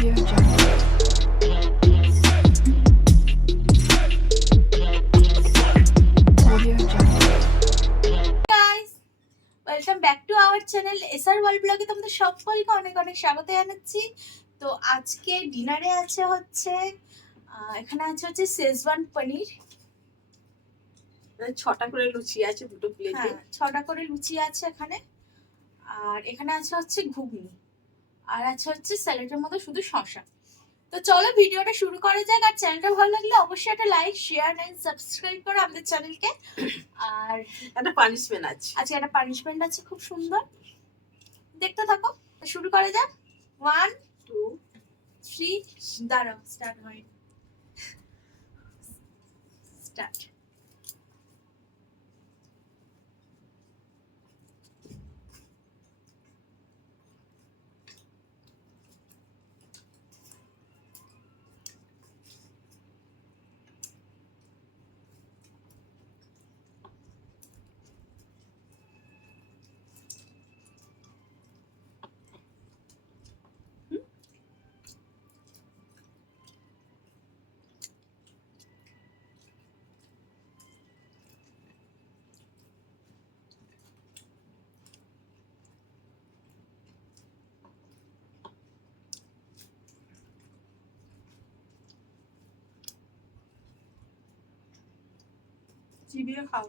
Audio Jungle. Audio Jungle. Guys, welcome back to our channel SR world ব্লগে তোমাদের সকলকে অনেক অনেক স্বাগত জানাচ্ছি। তো আজকে ডিনারে আছে হচ্ছে এখানে আছে শেজওয়ান পনির। 6টা করে লুচি আছে দুটো প্লেটে। হ্যাঁ, 6টা করে লুচি আছে এখানে। আর এখানে হচ্ছে ঘুগনি, আর হচ্ছে স্যালাডের মধ্যে শুধু শসা। তো চলো ভিডিওটা শুরু করা যাক। আর চ্যানেলটা ভালো লাগলে অবশ্যই একটা লাইক, শেয়ার এন্ড সাবস্ক্রাইব করো আমাদের চ্যানেলকে। আর একটা পানিশমেন্ট আছে, আজকে একটা পানিশমেন্ট আছে খুব সুন্দর, দেখতে থাকো। শুরু করা যাক। 1 2 3 দাঁড়াও, স্টার্ট হয়, স্টার্ট। চিবিয়ে খাও।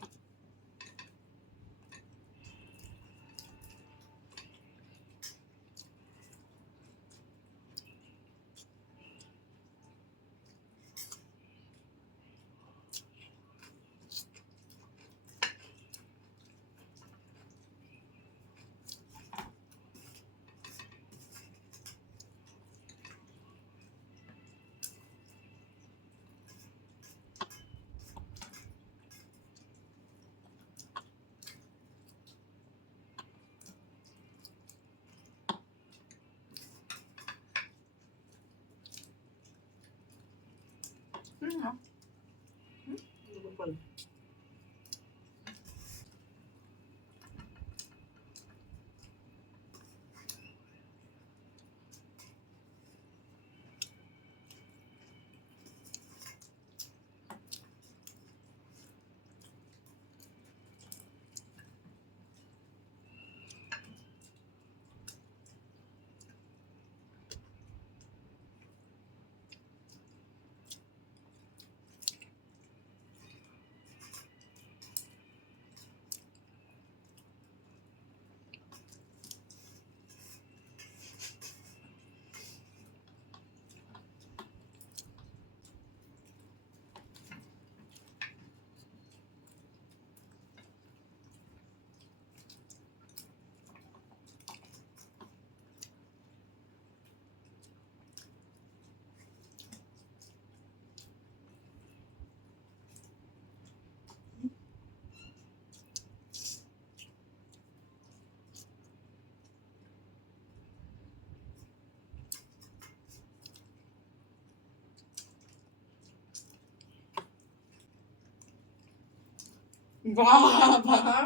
বাবা,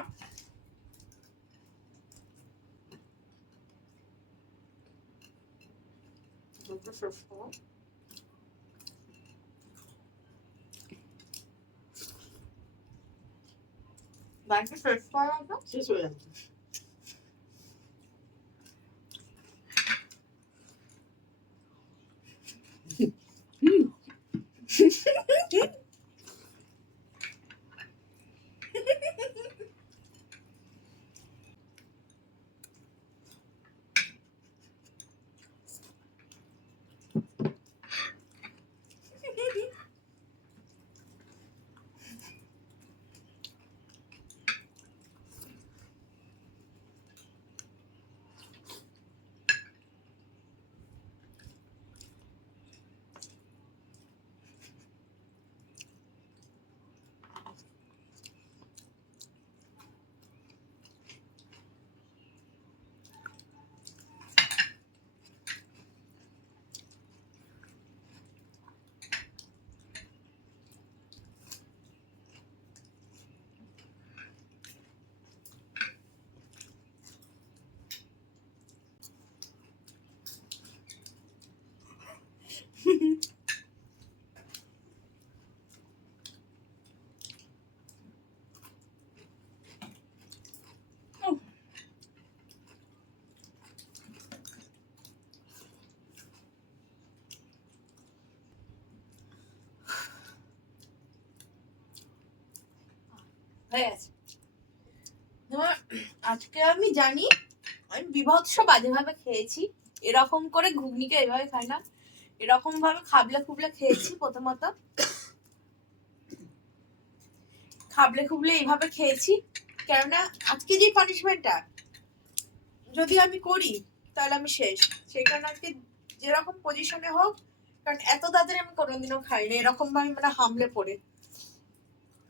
দুটো শেষ করো। বাকি শেষ করা তো শেষ হয়ে যাচ্ছে। হয়ে গেছে। তোমার আজকে আমি জানি আমি বিভৎস বাজেভাবে খেয়েছি। এরকম করে ঘুগনিকে এভাবে খাই না, এরকম ভাবে খাবলে খুবলে খেয়েছি। প্রথমত খাবলে খুবলে এইভাবে খেয়েছি, কেননা আজকে যে পানিশমেন্টটা যদি আমি করি তাহলে আমি শেষ। সেই কারণে আজকে যেরকম পজিশনে হোক, কারণ এত তাড়াতাড়ি আমি কোনোদিনও খাইনি এরকম ভাবে, মানে হামলে পড়ে।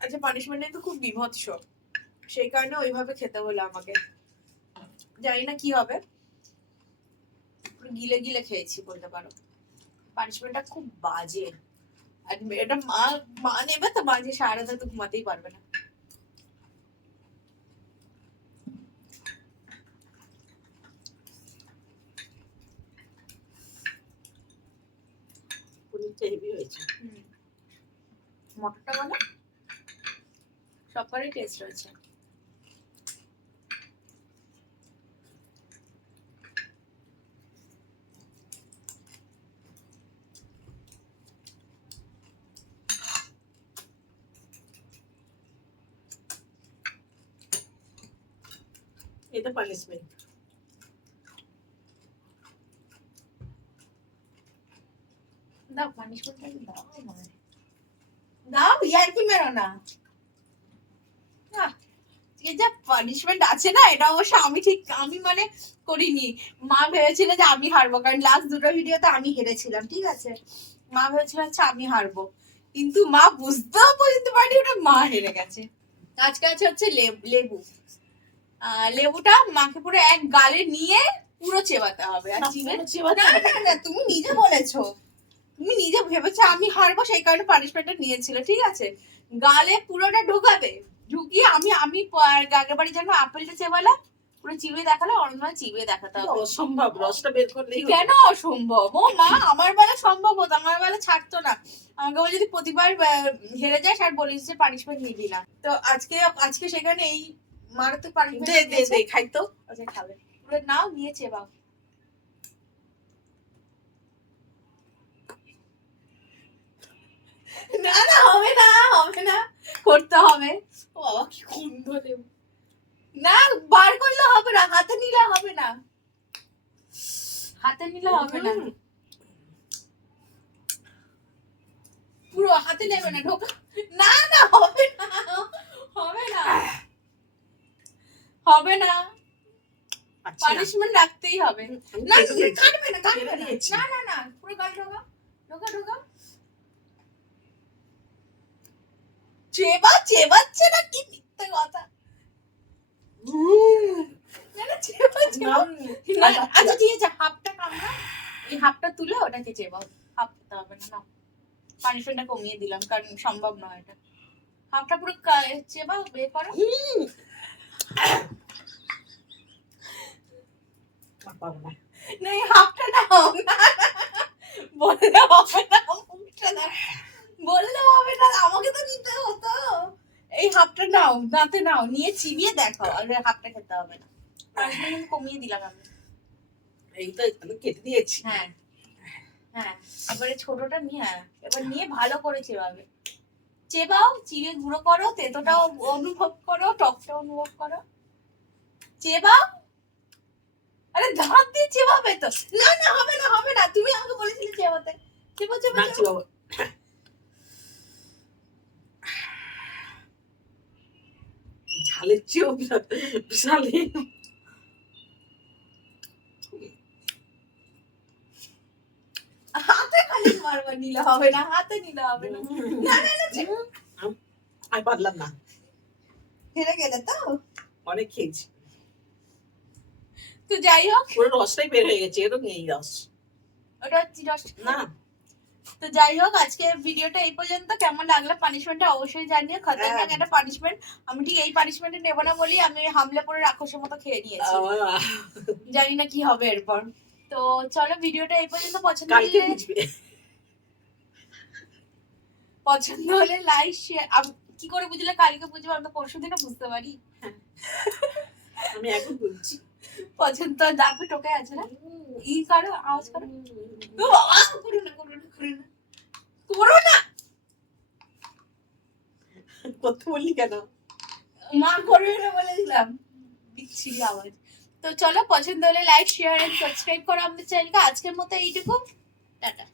আচ্ছা পানিশমেন্টটা তো খুব বিভৎস, সেই কারণে ওইভাবে খেতে হলো আমাকে। জানি না কি হবে, গিলে গিলে খেয়েছি বলতে পারো। পানিশমেন্টটা খুব বাজে। আর এটা মা মা নেবে তো, মা যে সারা রাত তো ঘুমাতেই পারবে না। পনিরটা হেভি হয়েছে। মটরটা বলো, সববারই টেস্ট রয়েছে। এটা পানিশমেন্ট। দাও পানিশমেন্টটা দাও, মানে দাও, ইয়ার কি মেরো না। যে যা পানিশমেন্ট আছে না, এটা অবশ্য আমি মানে করিনি। মা ভেবেছিল যে আমি হারবো, কারণ লাস্ট দুটো ভিডিওতে আমি হেরেছিলাম, ঠিক আছে। মা ভেবেছিল আচ্ছা আমি হারবো, কিন্তু মা বুঝতেও পর্যন্ত পারিনি ওটা মা হেরে গেছে। আজকে আছে হচ্ছে লেবু। লেবুটা মাকে পুরো এক গালে নিয়ে পুরো চেবাতে হবে। আর না, তুমি নিজে বলেছো, তুমি নিজে ভেবেছো আমি হারবো, সেই কারণে পানিশমেন্টটা নিয়েছিল, ঠিক আছে। গালে পুরোটা ঢোকাবে, ঢুকিয়ে আমি আগের বাড়ি যেন আপেলটা চেবালাম, পুরো চিবিয়ে দেখালাম, অন্য চিবিয়ে দেখাতে হবে। অসম্ভব, রসটা বের করলেই হতো। কেন অসম্ভব? ও মা, আমার বেলা সম্ভব হতো, আমার বেলা ছাড়তো না আমাকে। বলে যদি প্রতিবার হেরে যাস আর বলিস যে পানিশমেন্ট নিবি না। তো আজকে সেখানে এই মারাত্মক পানিশমেন্ট দে খাই তো। আচ্ছা খাবে, পুরো নাও, নিয়ে চেবাও। না না, হবে না, হবে না, করতে হবে। ও বাবা কি গন্ধ লেবু। না, বার করলে হবে না, হাতে নিলে হবে না, হাতে নিলে হবে না। পুরো হাতে নেবে না, ঢোকা। না না, হবে না, হবে না, হবে না, পানিশমেন্ট রাখতেই হবে। না কাটবে না, কাটবে না, না না না, পুরো গাল ঢোকা, ঢোকা ঢোকা। চেবাচ্ছে না, কি মিথ্যে কথা। না না, চেবাচ্ছে না। আচ্ছা ঠিক আছে, হাফটা কামড়া, এই হাফটা তুলে ওটাকে চেবাও। হাফ খেতে হবে না, পানিশমেন্টটা কমিয়ে দিলাম, কারণ সম্ভব নয় এটা। হাফটা পুরো চেবাও, বের করো। না, এই হাফটা নাও, না বললে হবে না, মুখটা না বললে হবে না, আমাকে তো নিতে হতো। এই হাফটা নাও, দাঁতে নাও, নিয়ে চিবিয়ে দেখো, আর হাফটা খেতে হবে না। পানিশমেন্ট কমিয়ে দিলাম আমি। এই তো আমি কেটে দিয়েছি। হ্যাঁ হ্যাঁ, এবারে ছোটটা নিয়ে, এবার নিয়ে ভালো করে চেবাবে। চেবাও, চিবিয়ে গুঁড়ো করো, তেতোটাও অনুভব করো, টকটা অনুভব করো। চেবাও, আরে দাঁত দিয়ে চেবাবে তো। না না, হবে না, হবে না, তুমি আমাকে বলেছিলে চেবাতে। চেবা চেবা নাচি বাবা। ঝালের চেয়েও বিশাল। হাতে খালি বারবার নিলে হবে না, হাতে নিলে হবে না। না না না, আমি পারলাম না, হেরে গেলে তো। অনেক খেয়েছি। তো যাই হোক, পুরো রসটাই বের হয়ে গেছে, এরকম এই রস। ওটা হচ্ছে রস না। তো যাই হোক, আজকে ভিডিওটা এই পর্যন্ত। কেমন লাগলো পানিশমেন্টটা অবশ্যই জানিও। খতরনাক একটা পানিশমেন্ট। আমি ঠিক এই পানিশমেন্টে নেব না বলি আমি হামলে পড়ে রাক্ষসের মতো খেয়ে নিয়েছি। জানি না কি হবে এরপর। তো চলো ভিডিওটা এই পর্যন্ত। পছন্দ হলে লাইক শেয়ার। কি করে বুঝলে কালকে বুঝবো? আমি তো পরশু দিনে বুঝতে পারি। আমি এখন বুঝছি। পছন্দ দাঁতে টোকে আছে না, ই করো, আওয়াজ করো। করো না, করো না, করো না, করো না। করতে বললি কেন? মা করবে না বলে দিলাম, বিচ্ছিরি আওয়াজ। তো চলো, পছন্দ হলে লাইক শেয়ার এন্ড সাবস্ক্রাইব করো আমাদের চ্যানেলকে। আজকের মতো এইটুকু, টাটা।